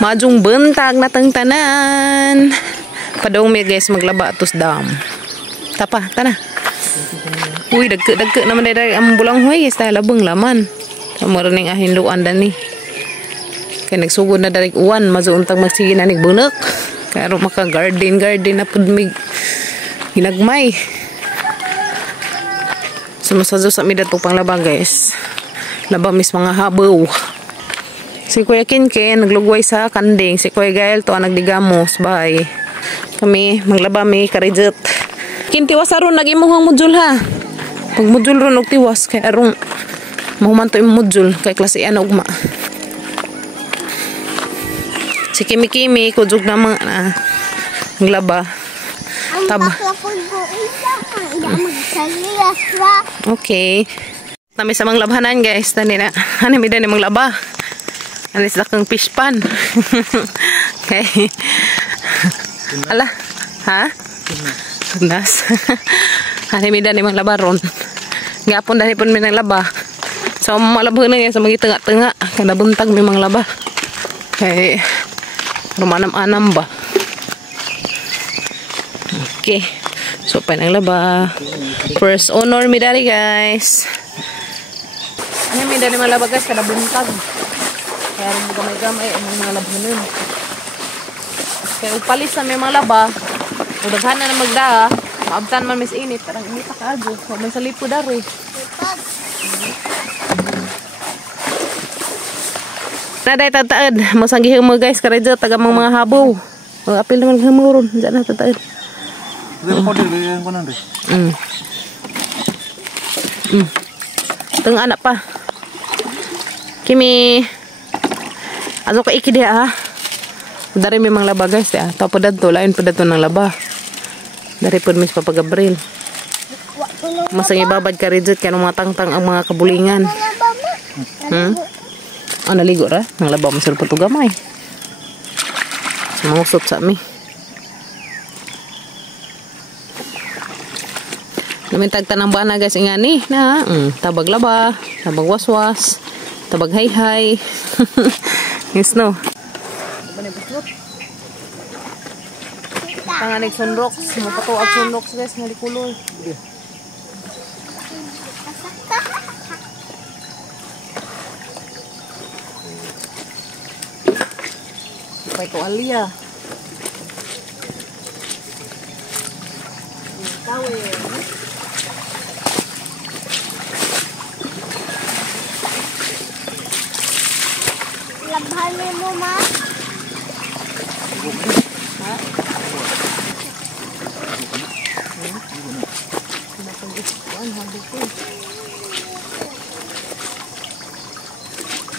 Majung bentag na tang tanan. Padong mi guys maglaba atos dam. Tapa, tanah. Uy, dagke naman dari ang bulang hoy guys, tayo labeng laman. Kamar ning ahinduan dan ni. Kaya nagsugod na dari uwan, mazuuntang magsige na ning bunek. Kaya ro maka garden na pud mig hinagmay. Sumasadyo sa mi dato pang laba guys. Laba mis mga habaw. Si Kuya Kinkin naglugway sa kanding. Si Kuya Gael to nagdigamos. Bye. Kami maglaba mi karidjet. Kintiwas aron nagimuhang module ha. Pag module ron og tiwas kay aron mahuman to yung module kay klase ana ugma. Si Kimi kujog na mga naglaba. Tab. Okay. Nami sa mga labhanan guys. Tani na. Ano mi dani maglaba. Anis na kang fish pan. Okay. Ala. Ha? Tunas. Hari mida ni mang labaron. Gapon dahil pun minang laba. So malabho na yan sa mga tengah-tengah. Kaya buntag may mga laba. Okay. Rumanam-anam ba? Okay. So panang laba. First honor midari guys. Ano midari mga laba guys kada buntag. Kaya rin gamay-gamay ang mga labanon. Kaya upalis na may mga laba. Udaghan na magdaa. Maabtan man mis init. Parang init na kaagyo. Huwag may salipo dari. Naday tataad. Masanggihin mo guys. Karadyo taga mga habaw. Apil naman hamuron. Diyan na tataad. Tengah anak pa. Kimi. Aso ka iki dia ha. Dari memang laba guys ya. Tao pedad to lain pedad to nang laba. Dari pun mis Papa Gabriel. Masang ibabad ka ridget kaya mga tangtang ang mga kabulingan. Naligo ra. Nang laba masal po to gamay. Mangusot sa mi. Namintag tanang bana guys ingani na. Tabag laba. Tabag waswas. Tabag hay-hay. Yes no. Panganig sunrox, mapatuag sunrox guys, nga di kuloy. Pa ito alia. Tawe. Labhan mo ma. Ha?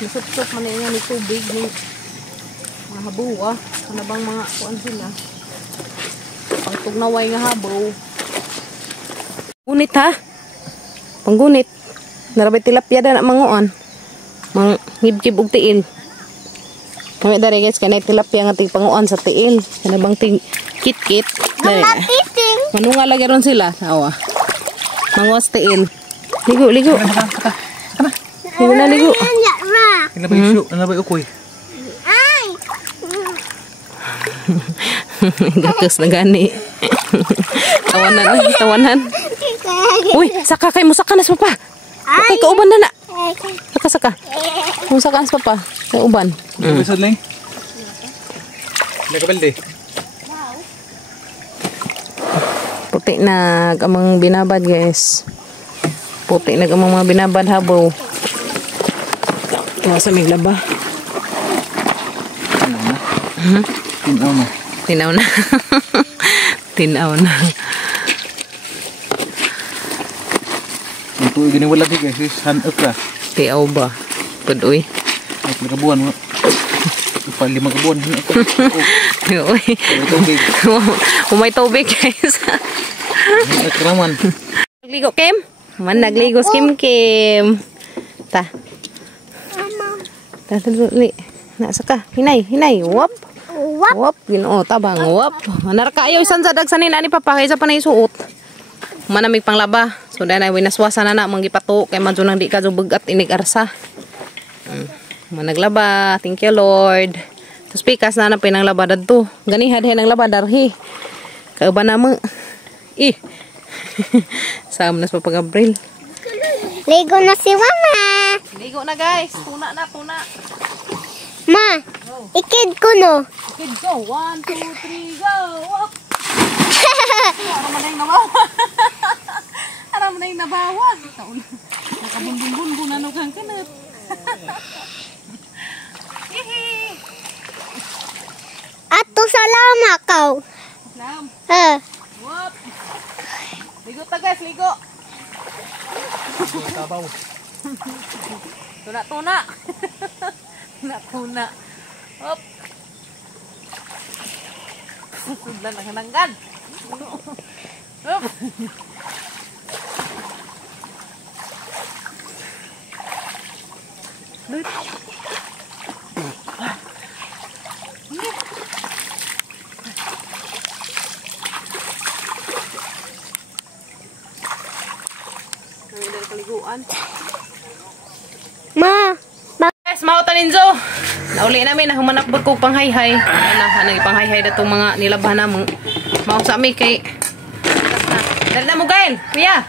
Nasot-sot man na yung tubig ng mga habaw ano bang mga kuan sila pangtugnaway nga habaw. Gunit ha? Panggunit narabay tilapia na manguan mang ngibkib og tiil. Kami dari guys kanay tilapia nga tig panguan sa tiil kana bang tig kit-kit dari na manunga lagi ron sila awa manguas tiil. Ligo ligo na ligo. Nabay ukoy. Gatos na gani. Tawanan. Uy, saka kay mo saka na sa papa. Okay, kauban na na. Saka. Mo saka sa papa. Kay uban. Bisod lang. Nagabelde. Puti na amang binabad guys. Puti na amang mga binabad habaw. Tuwa sa miglaba. Tinaw na. Tinaw na. Ito gini wala di guys, hand up lah. Tiaw ba? Padoy. At nakabuan mo. Pa 5 kabuan. Uy. Umay tubig guys. Nakraman. Nagligo Kim? Man nagligo Kim. Ta. Ta dali. Nasa ka. Hinay. Wop. Wap, Ginoo tabang wap. Anar kaayo isan sa dagsanin ani papa kaysa pa naisuot. Manamig panglaba. So dahil ay winaswasa na manggipato kay man nang di ka jubeg at inig arsa. Managlaba. Thank you Lord. Tapos pikas na pinanglaba dadto. Ganihad hay nang laba darhi. Kauban na mo. Sam nas pa pag-Abril. Ligo na si Mama. Ligo na guys. Tuna na, tuna. Ma, ikid ko no. Ikid go. 1, 2, 3, go. Up. Ano man na yung nabawa? Ano man na yung nabawa? Nakabunbun-bunbun ano kang kanat. Ato salama kaw. Salam. Wap. Ligo ta guys, ligo. Tabaw. Tuna, tuna. Tuna, tuna. Hop. Sudlan ang hananggan. Hop. Kaliguan. Ma, Guys, mao taninzo. Nauli namin na humanakbot ko panghayhay. Ana panghyhay datong mga nilabhan namo. Mao sa mi kay dali na mo gain. Kuya.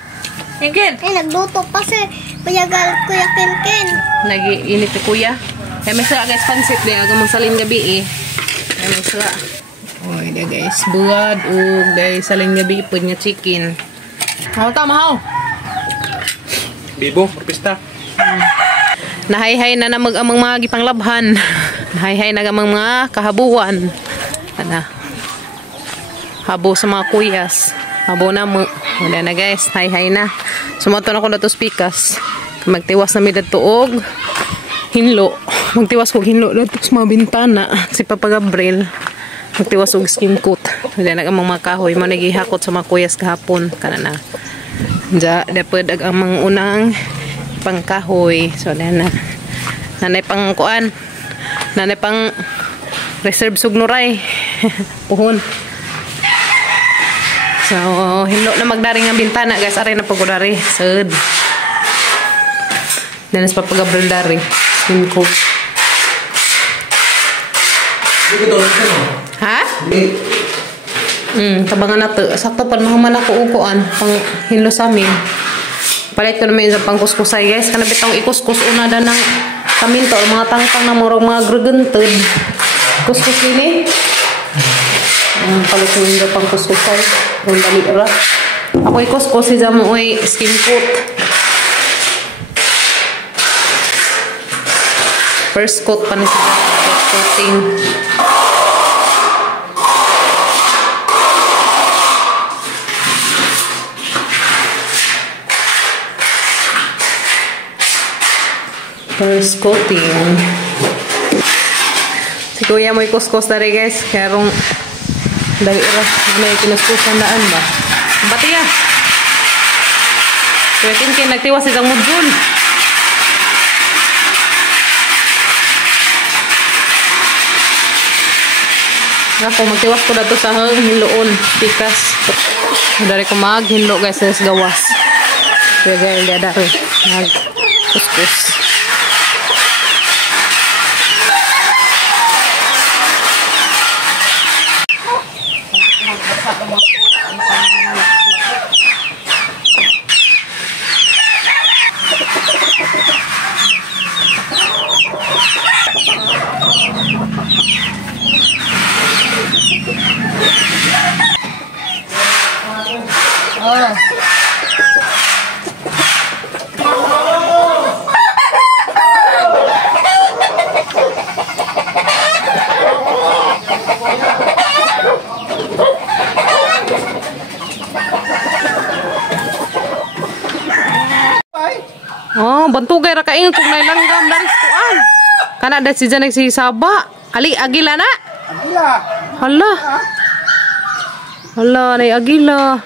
Ken. nagluto pa si Kuya Kenken. Nagi-init ni kuya. Kaya may sila guys pansit di aga mong salin gabi Kaya may sila. Oy, dia guys, buwad o guys salin gabi pud nga chicken. Mao ta mahaw. Bibo, pista. Nahayhay na namag amang mga gipanglabhan. Nahayhay na amang mga kahabuan. Ana. Habo sa mga kuyas. Habo na mo. Wala na guys, hayhay na. Sumato na ko na to spikas. Magtiwas na mi tuog. Hinlo. Magtiwas ko hinlo na sa mga bintana. Si Papa Gabriel. Magtiwas og skin coat. Wala na amang mga kahoy. Managihakot sa mga kuyas kahapon. Kana na. Ja, dapat ang mga unang pangkahoy. So, na nanay pang kuan. Nanay pang reserve sugnuray. Puhon. So, hinlo na magdaring ang bintana. Guys, aray na pagkudari. Sud. Danas pa pag-Abril dari. Skin coat. Ha? Tabangan na to. Sakto pa naman ako ukuan pang hinlo sa amin. Palit ko naman yung pangkuskusay guys. Kana bitong ikuskus una da ng kaminto. Mga tangtang na murong mga grugentod. Kuskus ini. Palit ko yung pangkuskusay. Kung dali ra. Ako ikuskus siya mo ay skin coat. First coat pa na siya. First coating. First coating. Si kuya mo ikuskus na rin guys. Kaya rong dali ra. May kinuskusan daan ba? Bati ya. Kuya Kinkin nagtiwas isang modul. Ako magtiwas ko na to sa hinloon. Pikas. Dari ko maghinlo guys sa gawas. Kaya gaya liya dari. Magkuskus. Oh, bantugay ra kaingon kung nailanggam dari kuan. Kana da si Janek si Saba. Ali agila na. Agila. Hala. Hala, nay agila.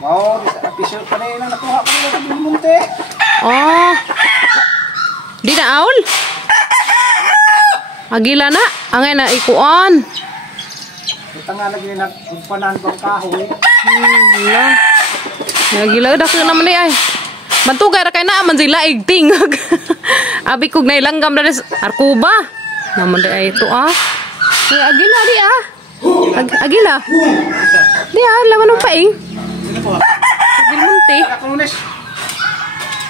Wow, episode pa na yun ang nakuha ko nila sa Munte. Oh. Di na aul. Agila na. Angay na ikuan. Ito nga lagi na umpanan bang kahoy. Wala. Nagila dak naman ni ay. Bantugay ra kay na man sila igtingag. Abi kog nailanggam na res arkuba. Naman di ay ito agila di agila. Di laman ng paing. Sino po? Agil munti. Ako lunes.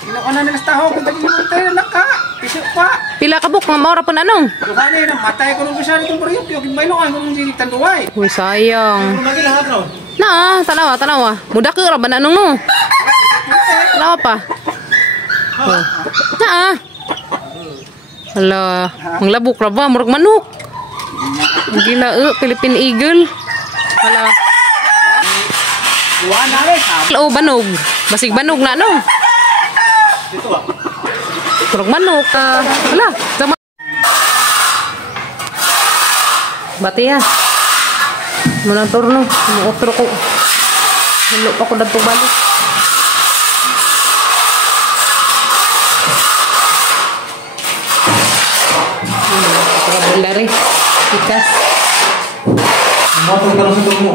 Sino ko na nilas taho kung tagin mo tayo naka. Piso pa. Pila ka buk nga maura pun anong. Kaya na matay ko nung bisa nitong bariyo. Yung baylo ay kung hindi tanduay. Uy sayang. Kung lagi lahat bro. Na, tanawa. Muda ka ra ba anong no? Tanawa pa. Oh. Na. Hala, manglabok ra ba murag manok. Gila Philippine Eagle. Hala. Buwan na rin. Oh, banog. Basig banog na no. Dito Murag manok. Hala, sama. Bati ya. Munang turno, muotro ko. Hulo pa ko dagto balik. Dari ikas. Matong ka lang sa turno.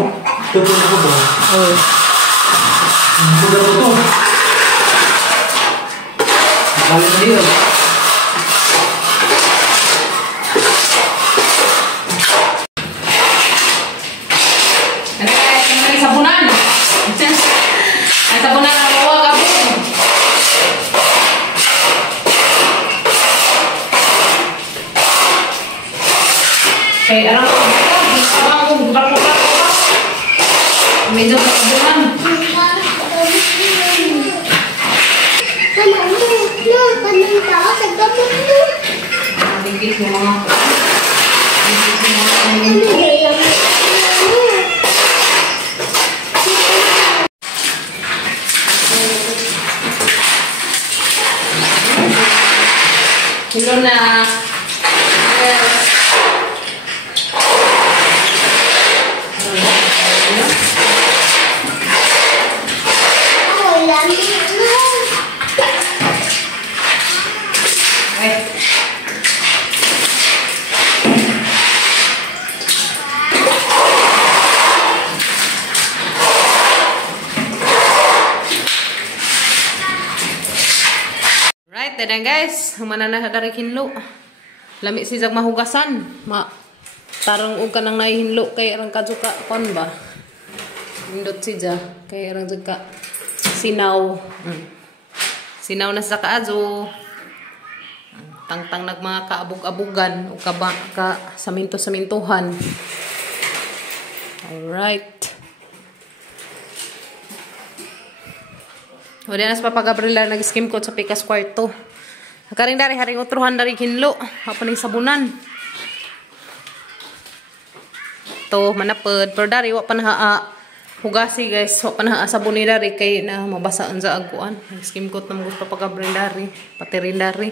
Turno ko ba? Oh. Sudah to. Balik na dito. Ay sabunan. Ay sabunan ang mga kabin. Okay, arang medyo sabunan. Kanang tao sa gamot mo. Tingkit yung mga hello na. Right, then guys, humana na dari hinlo. Lami si jag mahugasan. Tarong og kanang nahihinlo kay arang kadyo ka kon ba. Indot si ja kay arang ka sinaw. Sinaw na sa kaadyo. Tangtang nag mga kaabog-abugan o ka saminto-samintuhan. Alright. Wala na sa papagabrila nag-skim coat sa pikas kwarto. Karing dari haring utruhan dari hinlo. Hapon ng sabunan. To manapod. Pero dari wa pa na hugasi guys. Wa pa na sabuni dari kay na mabasaan sa aguan. Nag-skim coat na mga papagabrila dari. Pati rin dari.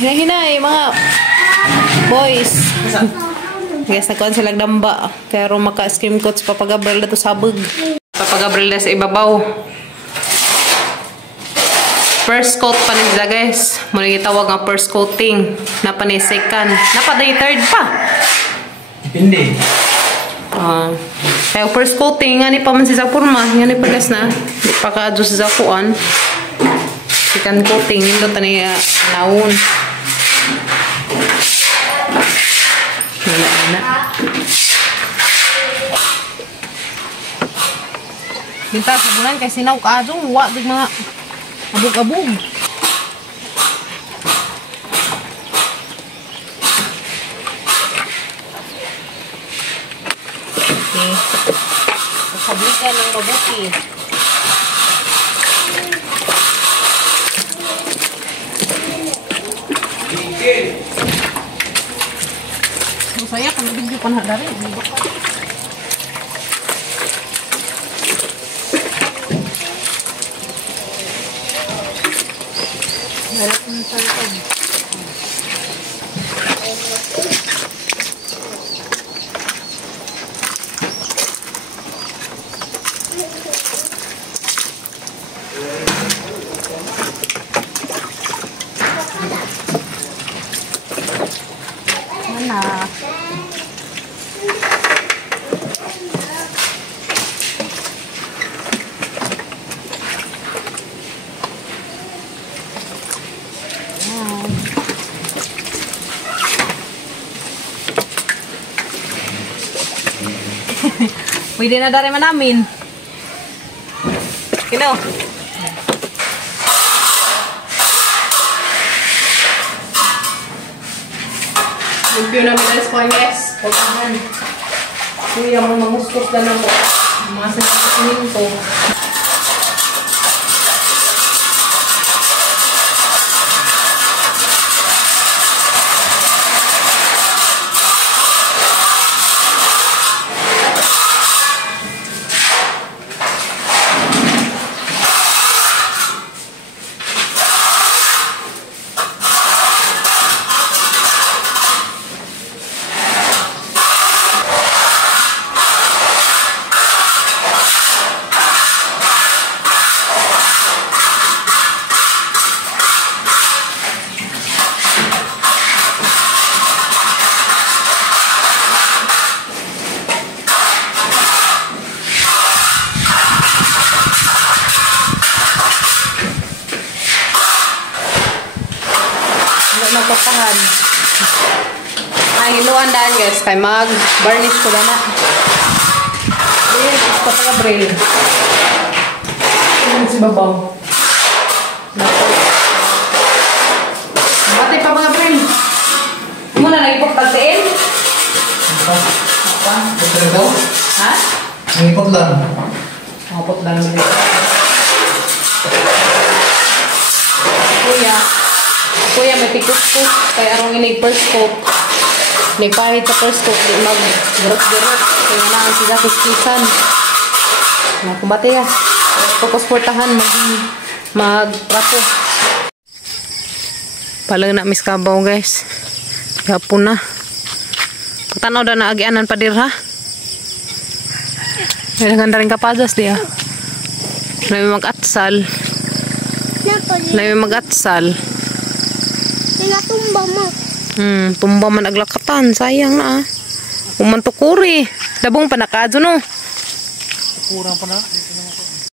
Hinay mga boys. Guys, nakuhan silang damba. Kaya rin maka-skim coat sa papagabrila to sabog. Papagabril na sa ibabaw. First coat pa nila guys. Muna itawag nga first coating. Napa ni second. Napa na third pa. Depende. Kaya first coating. Nga ni pa man si Zapurma. Nga ni pagas na. Di pa ka-adyo si Zapuan. Second coating. Hindi ito niya naun. Wala. Minta sabunan kay sinaw kaadong wa dig mga abog-abog. Okay. Sablikan ng mabuti. Saya kan video kan dari mana Pwede na dari man namin. Kino? Review namin ang spawn guys. Pagkahan. Kuya mo mangustos na lang po. Mga sinasinin ko. Magpatahan. Ay, hiluan daan guys. Kay mag-varnish ko na na. Ayan, gusto pa ka-brail. Ayan si babaw. Mati pa mga brail. Muna nag-ipot pagtiin? Apa? Ito daw? Ha? Nangipot lang. Nangipot lang dito. Kuya, may pikos-kos. Kaya arong inig first coat. Nagpahit sa first coat. Di mag-gerot-gerot. Kaya na ang sila kuskisan. Kumbate ya. Pupusportahan. Mag-rapo. Palang na mis kabaw guys. Gapo na. Katanaw da na agianan pa dir ha. May naganda rin kapadas diya. May mag-atsal. May mag-atsal. Tumba mo. Tumba man aglakatan. Sayang na Umantukuri. Dabong panakado no. Kurang pa na.